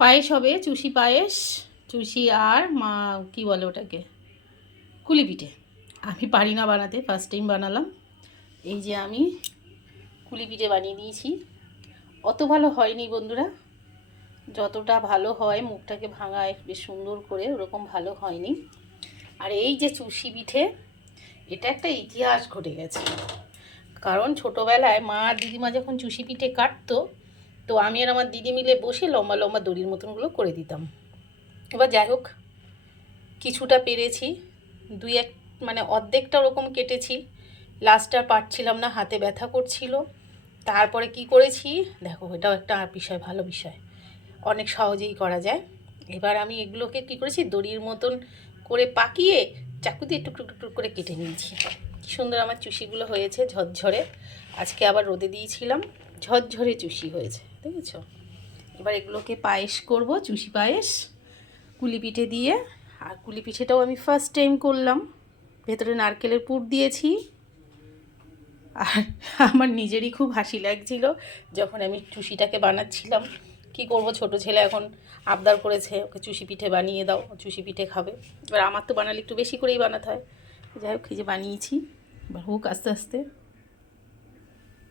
পায়েস হবে, চুষি পায়েস। চুষি আর মা কী বলে ওটাকে, কুলি পিঠে। আমি পারি না বানাতে, ফার্স্ট টাইম বানালাম। এই যে আমি কুলি পিঠে বানিয়ে দিয়েছি। অত ভালো হয়নি বন্ধুরা, যতটা ভালো হয় মুখটাকে ভাঙায় বেশ সুন্দর করে, ওরকম ভালো হয়নি। আর এই যে চুষি পিঠে, এটা একটা ইতিহাস ঘটে গেছে। কারণ ছোটোবেলায় মা আর দিদিমা যখন চুষি পিঠে কাটতো, তো আমি আর আমার দিদি মিলে বসে লম্বা লম্বা দড়ির মতনগুলো করে দিতাম। এবার যাই হোক, কিছুটা পেরেছি, দুই এক মানে অর্ধেকটা ওরকম কেটেছি, লাস্টটা পারছিলাম না, হাতে ব্যথা করছিল। তারপরে কি করেছি দেখো, এটাও একটা বিষয়, ভালো বিষয়, অনেক সহজেই করা যায়। এবার আমি এগুলোকে কি করেছি, দড়ির মতন করে পাকিয়ে চাকু দিয়ে টুকরো টুকরো করে কেটে নিয়েছি। কী সুন্দর আমার চুষিগুলো হয়েছে ঝরঝরে। আজকে আবার রোদে দিয়েছিলাম, ঝরঝরে চুষি হয়েছে, দেখেছো? এবার এগুলোকে পায়েস করব, চুষি পায়েস কুলি পিঠে দিয়ে। আর কুলি পিঠেটাও আমি ফার্স্ট টাইম করলাম, ভেতরে নারকেলের পুর দিয়েছি। আর আমার নিজেরই খুব হাসি লাগছিল যখন আমি চুষিটাকে বানাচ্ছিলাম। কি করব, ছোট ছেলে এখন আবদার করেছে ওকে চুষি পিঠে বানিয়ে দাও, চুষি পিঠে খাবে। এবার আমার তো বানালে একটু বেশি করেই বানাতে হয়। যাই হোক, এই যে বানিয়েছি, এবার হোক আস্তে আস্তে।